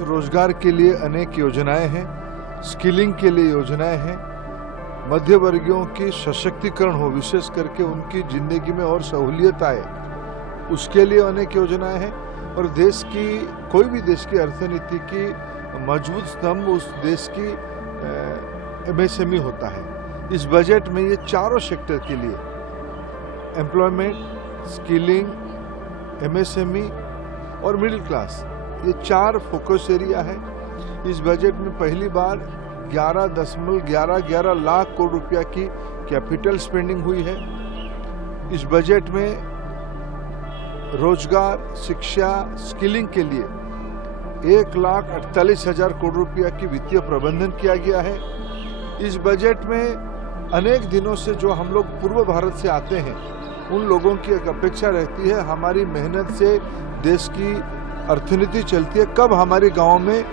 रोजगार के लिए अनेक योजनाएं हैं, स्किलिंग के लिए योजनाएं हैं, मध्य वर्गीयों की सशक्तिकरण हो, विशेष करके उनकी जिंदगी में और सहूलियत आए, उसके लिए अनेक योजनाएं हैं। और देश की, कोई भी देश की अर्थनीति की मजबूत स्तंभ उस देश की एमएसएमई होता है। इस बजट में ये चारों सेक्टर के लिए, एम्प्लॉयमेंट, स्किलिंग, एमएसएमई और मिडिल क्लास, ये 4 फोकस एरिया है। इस बजट में पहली बार 11.11 लाख करोड़ रुपया की कैपिटल स्पेंडिंग हुई है। इस बजट में रोजगार, शिक्षा, स्किलिंग के लिए 1,48,000 करोड़ रुपया की वित्तीय प्रबंधन किया गया है। इस बजट में अनेक दिनों से जो हम लोग पूर्व भारत से आते हैं, उन लोगों की एक अपेक्षा रहती है, हमारी मेहनत से देश की अर्थनीति चलती है, कब हमारे गांव में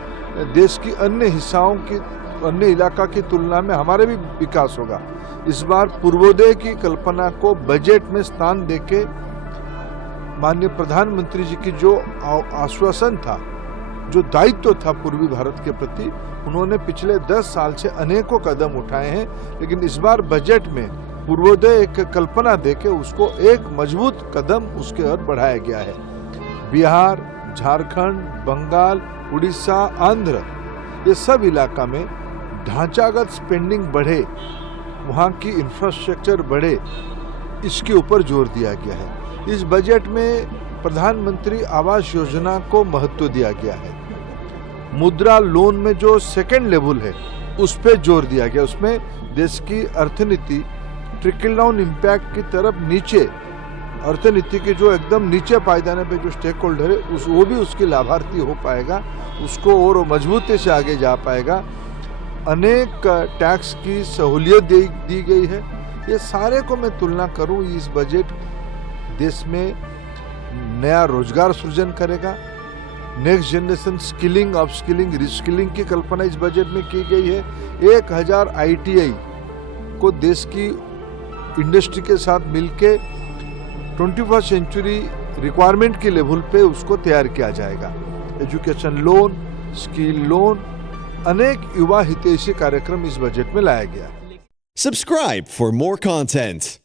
देश की अन्य हिस्साओं की, अन्य इलाका की तुलना में हमारे भी विकास होगा। इस बार पूर्वोदय की कल्पना को बजट में स्थान देके माननीय प्रधानमंत्री जी की जो आश्वासन था, जो दायित्व था पूर्वी भारत के प्रति, उन्होंने पिछले 10 साल से अनेकों कदम उठाए हैं। लेकिन इस बार बजट में पूर्वोदय एक कल्पना देके उसको एक मजबूत कदम उसके ओर बढ़ाया गया है। बिहार, झारखंड, बंगाल, उड़ीसा, आंध्र, ये सब इलाका में ढांचागत स्पेंडिंग बढ़े, वहाँ की इंफ्रास्ट्रक्चर बढ़े, इसके ऊपर जोर दिया गया है। इस बजट में प्रधानमंत्री आवास योजना को महत्व दिया गया है। मुद्रा लोन में जो सेकेंड लेवल है, उस पर जोर दिया गया। उसमें देश की अर्थनीति ट्रिकल डाउन इम्पैक्ट की तरफ, नीचे अर्थनीति के जो एकदम नीचे पायदाने पे जो स्टेक होल्डर है, वो भी उसकी लाभार्थी हो पाएगा, उसको और मजबूती से आगे जा पाएगा। अनेक टैक्स की सहूलियत दी गई है। ये सारे को मैं तुलना करूं, इस बजट देश में नया रोजगार सृजन करेगा। Next generation skilling, upskilling, reskilling की कल्पना इस बजट में की गई है। 1000 ITI को देश की इंडस्ट्री के साथ मिलके 21st सेंचुरी रिक्वायरमेंट के लेवल पे उसको तैयार किया जाएगा। एजुकेशन लोन, स्किल लोन, अनेक युवा हितैषी कार्यक्रम इस बजट में लाया गया है। Subscribe for more content.